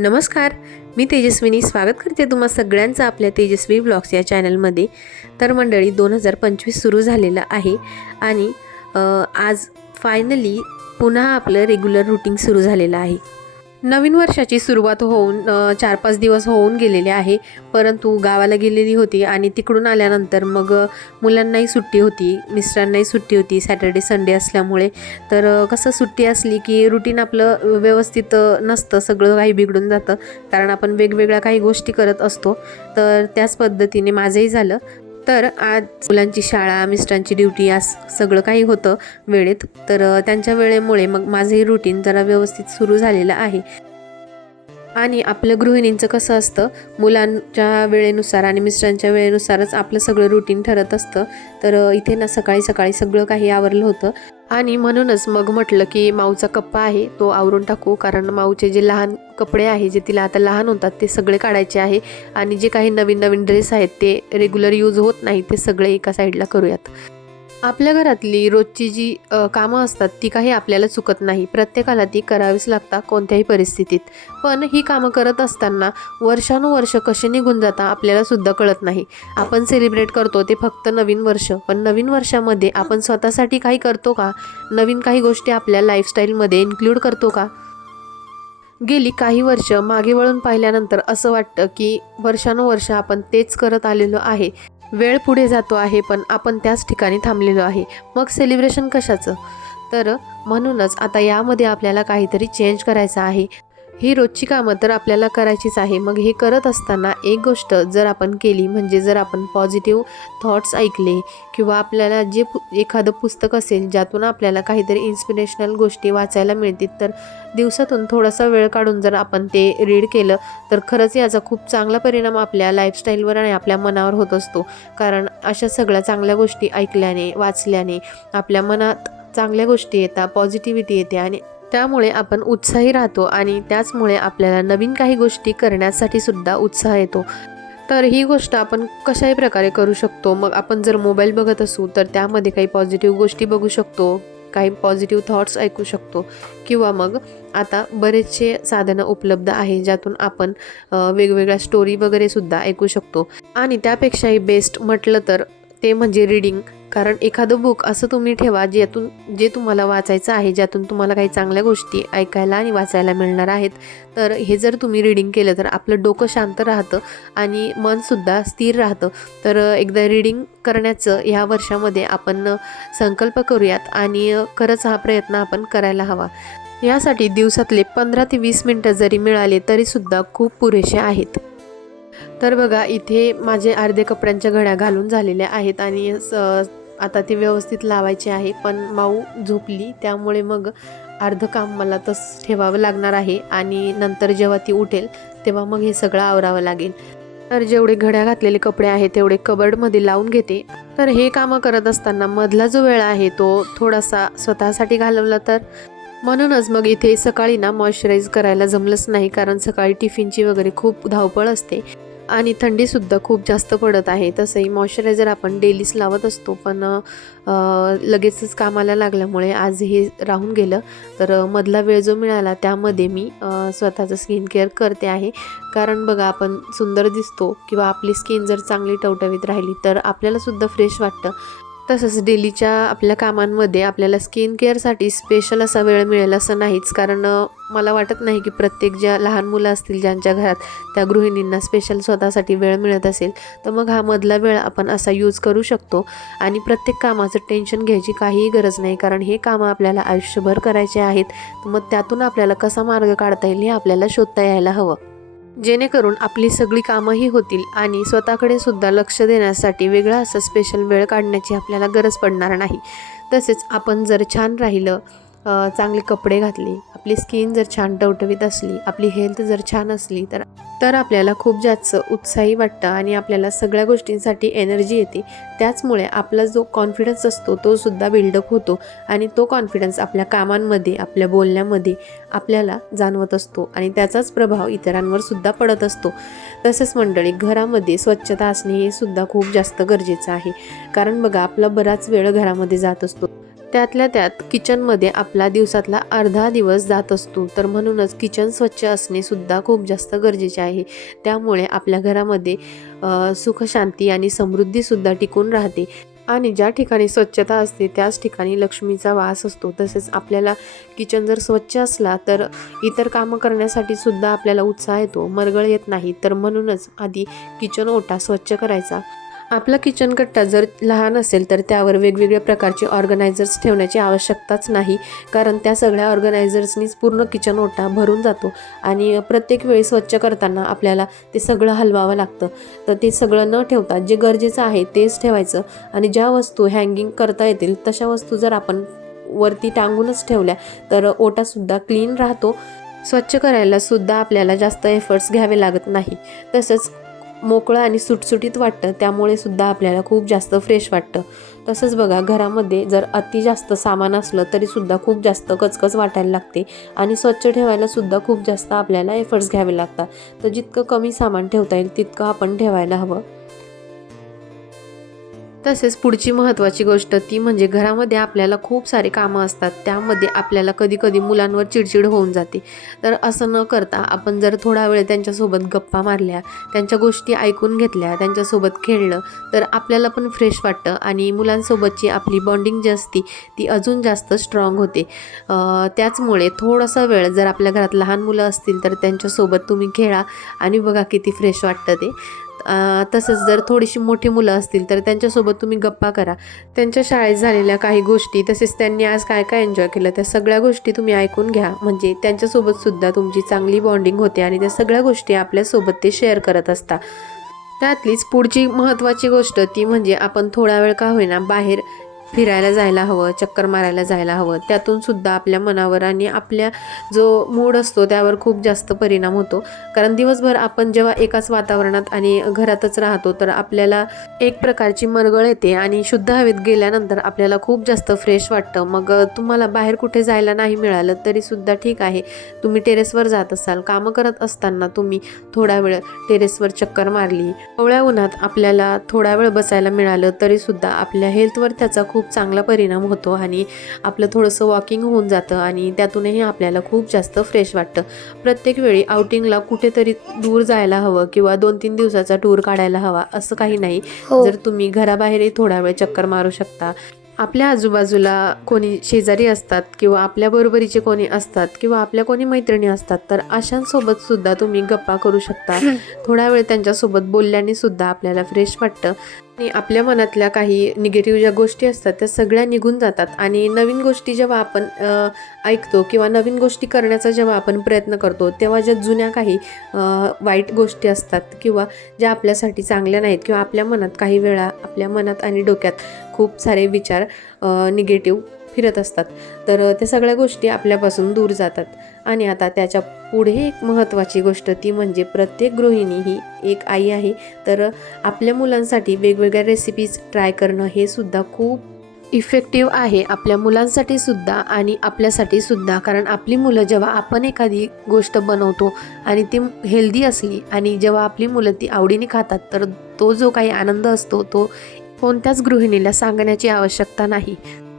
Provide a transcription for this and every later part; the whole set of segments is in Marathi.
नमस्कार मी तेजस्विनी. स्वागत करते तुम्हा सगळ्यांचं आपल्या तेजस्वी ब्लॉग्स या चॅनलमध्ये. तर मंडळी दोन हजार पंचवीस सुरू झालेलं आहे आणि आज फायनली पुन्हा आपलं रेग्युलर रुटीन सुरू झालेलं आहे. नवीन वर्षाची सुरुवात होऊन चार पाच दिवस होऊन गेलेले आहे. परंतु गावाला गेलेली होती आणि तिकडून आल्यानंतर मग मुलांनाही सुट्टी होती मिस्टरांनाही सुट्टी होती सॅटर्डे संडे असल्यामुळे. तर कसं सुट्टी असली की रुटीन आपलं व्यवस्थित नसतं सगळं काही बिघडून जातं. कारण आपण वेगवेगळ्या काही गोष्टी करत असतो. तर त्याच पद्धतीने माझंही झालं. तर आज मुलांची शाळा मिस्टरांची ड्युटी आज सगळं काही होतं वेळेत. तर त्यांच्या वेळेमुळे मग माझंही रुटीन जरा व्यवस्थित सुरू झालेलं आहे. आणि आपलं गृहिणींचं कसं असतं मुलांच्या वेळेनुसार आणि मिस्टरांच्या वेळेनुसारच आपलं सगळं रुटीन ठरत असतं. तर इथे ना सकाळी सकाळी सगळं काही आवरलं होतं. आणि म्हणूनच मग म्हटलं की माऊचा कप्पा आहे तो आवरून टाकू. कारण माऊचे जे लहान कपडे आहे जे तिला आता लहान होतात ते सगळे काढायचे आहे. आणि जे काही नवीन नवीन ड्रेस आहेत ते रेग्युलर यूज होत नाही ते सगळे एका साईडला करूयात. आपल्या घरातली रोजची जी कामं असतात ती काही आपल्याला चुकत नाही. प्रत्येकाला ती करावीच लागतात कोणत्याही परिस्थितीत. पण ही कामं करत असताना वर्षानुवर्ष कसे निघून जाता आपल्याला सुद्धा कळत नाही. आपण सेलिब्रेट करतो ते फक्त नवीन वर्ष. पण नवीन वर्षामध्ये आपण स्वतःसाठी काही करतो का? नवीन काही गोष्टी आपल्या लाईफस्टाईलमध्ये इन्क्लूड करतो का? गेली काही वर्ष मागे वळून पाहिल्यानंतर असं वाटतं की वर्षानुवर्ष आपण तेच करत आलेलो आहे. वेळ पुढे जातो आहे पण आपण त्याच ठिकाणी थांबलेलो आहे. मग सेलिब्रेशन कशाचं? तर म्हणूनच आता यामध्ये आपल्याला काहीतरी चेंज करायचं आहे. ही रोजची कामं तर आपल्याला करायचीच आहे. मग हे करत असताना एक गोष्ट जर आपण केली म्हणजे जर आपण पॉझिटिव्ह थॉट्स ऐकले किंवा आपल्याला जे पु एखादं पुस्तक असेल ज्यातून आपल्याला काहीतरी इन्स्पिरेशनल गोष्टी वाचायला मिळतील तर दिवसातून थोडासा वेळ काढून जर आपण ते रीड केलं तर खरंच याचा खूप चांगला परिणाम आपल्या लाईफस्टाईलवर आणि आपल्या मनावर होत असतो. कारण अशा सगळ्या चांगल्या गोष्टी ऐकल्याने वाचल्याने आपल्या मनात चांगल्या गोष्टी येतात पॉझिटिव्हिटी येते आणि त्यामुळे आपण उत्साही राहतो आणि त्याचमुळे आपल्याला नवीन काही गोष्टी करण्यासाठी सुद्धा उत्साह येतो. तर ही गोष्ट आपण कशाही प्रकारे करू शकतो. मग आपण जर मोबाईल बघत असू तर त्यामध्ये काही पॉझिटिव्ह गोष्टी बघू शकतो काही पॉझिटिव्ह थॉट्स ऐकू शकतो. किंवा मग आता बरेचसे साधनं उपलब्ध आहे ज्यातून आपण वेगवेगळ्या स्टोरी वगैरे सुद्धा ऐकू शकतो. आणि त्यापेक्षाही बेस्ट म्हटलं तर ते म्हणजे रीडिंग कारण एखादं बुक असं तुम्ही ठेवा ज्यातून जे तुम्हाला वाचायचं आहे ज्यातून तुम्हाला काही चांगल्या गोष्टी ऐकायला आणि वाचायला मिळणार आहेत. तर हे जर तुम्ही रीडिंग केलं तर आपलं डोकं शांत राहतं आणि मनसुद्धा स्थिर राहतं. तर एकदा रीडिंग करण्याचं ह्या वर्षामध्ये आपण संकल्प करूयात आणि खरंच हा प्रयत्न आपण करायला हवा. यासाठी दिवसातले पंधरा ते वीस मिनटं जरी मिळाले तरीसुद्धा खूप पुरेसे आहेत. तर बघा इथे माझे अर्धे कपड्यांच्या घड्या घालून झालेल्या आहेत आणि स आता ते व्यवस्थित लावायचे आहे पण माऊ झोपली त्यामुळे मग अर्धं काम मला तसं ठेवावं लागणार आहे आणि नंतर जेव्हा ती उठेल तेव्हा मग हे सगळं आवरावं लागेल. तर जेवढे घड्या घातलेले कपडे आहेत तेवढे कबर्डमध्ये लावून घेते. तर हे कामं करत असताना मधला जो वेळ आहे तो थोडासा स्वतःसाठी घालवला तर? म्हणूनच मग इथे सकाळी ना मॉइश्चराईज करायला जमलंच नाही कारण सकाळी टिफिनची वगैरे खूप धावपळ असते. आणि थंडीसुद्धा खूप जास्त पडत आहे. तसंही मॉइश्चरायझर आपण डेलीच लावत असतो पण लगेचच कामाला लागल्यामुळे आज हे राहून गेलं. तर मधला वेळ जो मिळाला त्यामध्ये मी स्वतःचं स्किन केअर करते आहे. कारण बघा आपण सुंदर दिसतो किंवा आपली स्किन जर चांगली टवटवीत राहिली तर आपल्यालासुद्धा फ्रेश वाटतं. तसंच डेलीच्या आपल्या कामांमध्ये आपल्याला स्किन केअरसाठी स्पेशल असा वेळ मिळेल असं नाहीच. कारण मला वाटत नाही की प्रत्येक ज्या लहान मुलं असतील ज्यांच्या घरात त्या गृहिणींना स्पेशल स्वतःसाठी वेळ मिळत असेल तर मग हा मधला वेळ आपण असा यूज करू शकतो. आणि प्रत्येक कामाचं टेन्शन घ्यायची काहीही गरज नाही कारण हे कामं आपल्याला आयुष्यभर करायचे आहेत. तर मग त्यातून आपल्याला कसा मार्ग काढता येईल हे आपल्याला शोधता यायला हवं. जेणेकरून आपली सगळी कामंही होतील आणि स्वतःकडे सुद्धा लक्ष देण्यासाठी वेगळा असा स्पेशल वेळ काढण्याची आपल्याला गरज पडणार नाही. तसेच आपण जर छान राहिलं चांगले कपडे घातले आपली स्किन जर छान टवटवीत असली आपली हेल्थ जर छान असली तर तर आपल्याला खूप जास्त उत्साही वाटतं आणि आपल्याला सगळ्या गोष्टींसाठी एनर्जी येते. त्याचमुळे आपला जो कॉन्फिडन्स असतो तो सुद्धा बिल्डअप होतो आणि तो कॉन्फिडन्स आपल्या कामांमध्ये आपल्या बोलण्यामध्ये आपल्याला जाणवत असतो आणि त्याचाच प्रभाव इतरांवर सुद्धा पडत असतो. तसेच मंडळी घरामध्ये स्वच्छता असणे हे सुद्धा खूप जास्त गरजेचं आहे. कारण बघा आपला बराच वेळ घरामध्ये जात असतो. त्यातल्या त्यात किचनमध्ये आपला दिवसातला अर्धा दिवस जात असतो. तर म्हणूनच किचन स्वच्छ असणे सुद्धा खूप जास्त गरजेचे आहे. त्यामुळे आपल्या घरामध्ये सुखशांती आणि समृद्धीसुद्धा टिकून राहते. आणि ज्या ठिकाणी स्वच्छता असते त्याच ठिकाणी लक्ष्मीचा वास असतो. तसेच आपल्याला किचन जर स्वच्छ असला तर इतर कामं करण्यासाठी सुद्धा आपल्याला उत्साह येतो. मरगळ येत नाही. तर म्हणूनच आधी किचन ओटा स्वच्छ करायचा. आपला किचन कट्टा जर लहान असेल तर त्यावर वेगवेगळ्या प्रकारचे ऑर्गनायझर्स ठेवण्याची आवश्यकताच नाही. कारण त्या सगळ्या ऑर्गनायझर्सनीच पूर्ण किचन ओटा भरून जातो आणि प्रत्येक वेळी स्वच्छ करताना आपल्याला ते सगळं हलवावं लागतं. तर ते सगळं न ठेवता जे गरजेचं आहे तेच ठेवायचं आणि ज्या वस्तू हँगिंग करता येतील तशा वस्तू जर आपण वरती टांगूनच ठेवल्या तर ओटासुद्धा क्लीन राहतो. स्वच्छ करायला सुद्धा आपल्याला जास्त एफर्ट्स घ्यावे लागत नाही. तसंच मोकळं आणि सुटसुटीत वाटतं त्यामुळे सुद्धा आपल्याला खूप जास्त फ्रेश वाटतं. तसंच बघा घरामध्ये जर अति जास्त सामान असलं तरी सुद्धा खूप जास्त कचकच वाटायला लागते आणि स्वच्छ ठेवायला सुद्धा खूप जास्त आपल्याला एफर्ट्स घ्यावे लागतात. तर जितकं कमी सामान ठेवता येईल तितकं आपण ठेवायला हवं. तसेच पुढची महत्त्वाची गोष्ट ती म्हणजे घरामध्ये आपल्याला खूप सारे कामं असतात. त्यामध्ये आपल्याला कधी कधी मुलांवर चिडचिड होऊन जाते. तर असं न करता आपण जर थोडा वेळ त्यांच्यासोबत गप्पा मारल्या त्यांच्या गोष्टी ऐकून घेतल्या त्यांच्यासोबत खेळलं तर आपल्याला पण फ्रेश वाटतं आणि मुलांसोबतची आपली बॉन्डिंग जी असती ती अजून जास्त स्ट्रॉंग होते. त्याचमुळे थोडासा वेळ जर आपल्या घरात लहान मुलं असतील तर त्यांच्यासोबत तुम्ही खेळा आणि बघा किती फ्रेश वाटतं ते. तसंच जर थोडीशी मोठी मुलं असतील तर त्यांच्यासोबत तुम्ही गप्पा करा. त्यांच्या शाळेत झालेल्या काही गोष्टी तसेच त्यांनी आज काय काय एन्जॉय केलं त्या सगळ्या गोष्टी तुम्ही ऐकून घ्या. म्हणजे त्यांच्यासोबतसुद्धा तुमची चांगली बॉन्डिंग होते आणि त्या सगळ्या गोष्टी आपल्यासोबत ते शेअर करत असतात. त्यातलीच पुढची महत्त्वाची गोष्ट ती म्हणजे आपण थोडा वेळ का होईना बाहेर फिरायला जायला हवं चक्कर मारायला जायला हवं. त्यातून सुद्धा आपल्या मनावर आणि आपल्या जो मूड असतो त्यावर खूप जास्त परिणाम होतो. कारण दिवसभर आपण जेव्हा एकाच वातावरणात आणि घरातच राहतो तर आपल्याला एक प्रकारची मरगळ येते आणि शुद्ध हवेत गेल्यानंतर आपल्याला खूप जास्त फ्रेश वाटतं. मग तुम्हाला बाहेर कुठे जायला नाही मिळालं तरी सुद्धा ठीक आहे. तुम्ही टेरेसवर जात असाल कामं करत असताना तुम्ही थोडा वेळ टेरेसवर चक्कर मारली. कोवळ्या उन्हात आपल्याला थोडा वेळ बसायला मिळालं तरी सुद्धा आपल्या हेल्थवर त्याचा खूप चांगला परिणाम होतो आणि आपलं थोडंसं वॉकिंग होऊन जातं आणि त्यातूनही आपल्याला खूप जास्त फ्रेश वाटतं. प्रत्येक वेळी आउटिंगला कुठेतरी दूर जायला हवं किंवा दोन तीन दिवसाचा टूर काढायला हवा असं काही नाही. हो. जर तुम्ही घराबाहेरही थोडा वेळ चक्कर मारू शकता. आपल्या आजूबाजूला कोणी शेजारी असतात किंवा आपल्या बरोबरीचे कोणी असतात किंवा आपल्या कोणी मैत्रिणी असतात तर अशांसोबत सुद्धा तुम्ही गप्पा करू शकता. थोडा वेळ त्यांच्यासोबत बोलल्याने सुद्धा आपल्याला फ्रेश वाटतं. आणि आपल्या मनातल्या काही निगेटिव्ह ज्या गोष्टी असतात त्या सगळ्या निघून जातात. आणि नवीन गोष्टी जेव्हा आपण ऐकतो किंवा नवीन गोष्टी करण्याचा जेव्हा आपण प्रयत्न करतो तेव्हा ज्या जुन्या काही वाईट गोष्टी असतात किंवा ज्या आपल्यासाठी चांगल्या नाहीत किंवा आपल्या मनात काही वेळा आपल्या मनात आणि डोक्यात खूप सारे विचार निगेटिव्ह फिरत असतात. तर त्या सगळ्या गोष्टी आपल्यापासून दूर जातात. आणि आता त्याच्या पुढे एक महत्त्वाची गोष्ट ती म्हणजे प्रत्येक गृहिणी ही एक आई आहे. तर आपल्या मुलांसाठी वेगवेगळ्या रेसिपीज ट्राय करणं हे सुद्धा खूप इफेक्टिव्ह आहे आपल्या मुलांसाठी सुद्धा आणि आपल्यासाठी सुद्धा. कारण आपली मुलं जेव्हा आपण एखादी गोष्ट बनवतो आणि ती हेल्दी असली आणि जेव्हा आपली मुलं ती आवडीने खातात तर तो जो काही आनंद असतो तो कोणत्याच गृहिणीला सांगण्याची आवश्यकता नाही.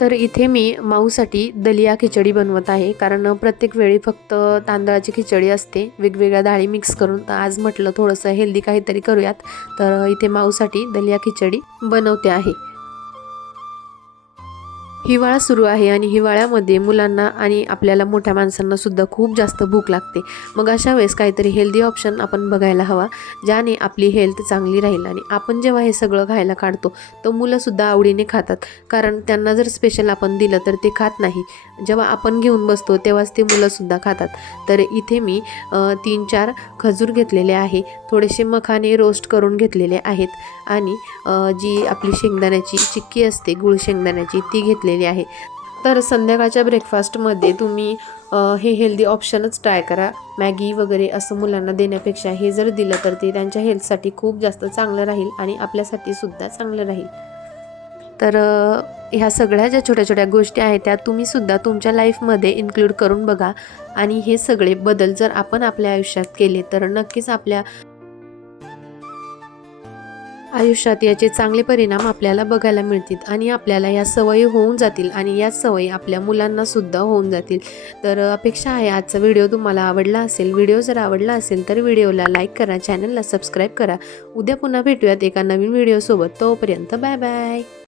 तर इथे मी माऊसाठी दलिया खिचडी बनवत आहे. कारण प्रत्येक वेळी फक्त तांदळाची खिचडी असते. वेगवेगळ्या डाळी मिक्स करून. तर आज म्हटलं थोडंसं हेल्दी काहीतरी करूयात. तर इथे माऊसाठी दलिया खिचडी बनवते आहे. हिवाळा सुरू आहे आणि हिवाळ्यामध्ये मुलांना आणि आपल्याला मोठ्या माणसांना सुद्धा खूप जास्त भूक लागते. मग अशा वेळेस काहीतरी हेल्दी ऑप्शन आपण बघायला हवा ज्याने आपली हेल्थ चांगली राहील आणि आपण जेव्हा हे सगळं खायला काढतो तर मुलंसुद्धा आवडीने खातात. कारण त्यांना जर स्पेशल आपण दिलं तर ते खात नाही. जेव्हा आपण घेऊन बसतो तेव्हाच ते मुलंसुद्धा खातात. तर इथे मी तीन चार खजूर घेतलेले आहे. थोडेसे मखाने रोस्ट करून घेतलेले आहेत. आणि जी आपली शेंगदाण्याची चिक्की असते गुळ शेंगदाण्याची ती घेतली घेतलेली आहे. तर संध्याकाळच्या ब्रेकफास्टमध्ये तुम्ही हे हेल्दी ऑप्शनच ट्राय करा. मॅगी वगैरे असं मुलांना देण्यापेक्षा हे जर दिलं तर ते त्यांच्या हेल्थसाठी खूप जास्त चांगलं राहील आणि आपल्यासाठी सुद्धा चांगलं राहील. तर ह्या सगळ्या ज्या छोट्या छोट्या गोष्टी आहेत त्या तुम्ही सुद्धा तुमच्या लाईफमध्ये इन्क्लूड करून बघा. आणि हे सगळे बदल जर आपण आपल्या आयुष्यात केले तर नक्कीच आपल्या आयुष्यात याचे चांगले परिणाम आपल्याला बघायला मिळतील आणि आपल्याला या सवयी होऊन जातील आणि या सवयी आपल्या मुलांना सुद्धा होऊन जातील. तर अपेक्षा आहे आजचा व्हिडिओ तुम्हाला आवडला असेल व्हिडिओ जर आवडला असेल तर व्हिडिओला लाईक करा चॅनलला सबस्क्राईब करा. उद्या पुन्हा भेटूयात एका नवीन व्हिडिओसोबत. तोपर्यंत बाय बाय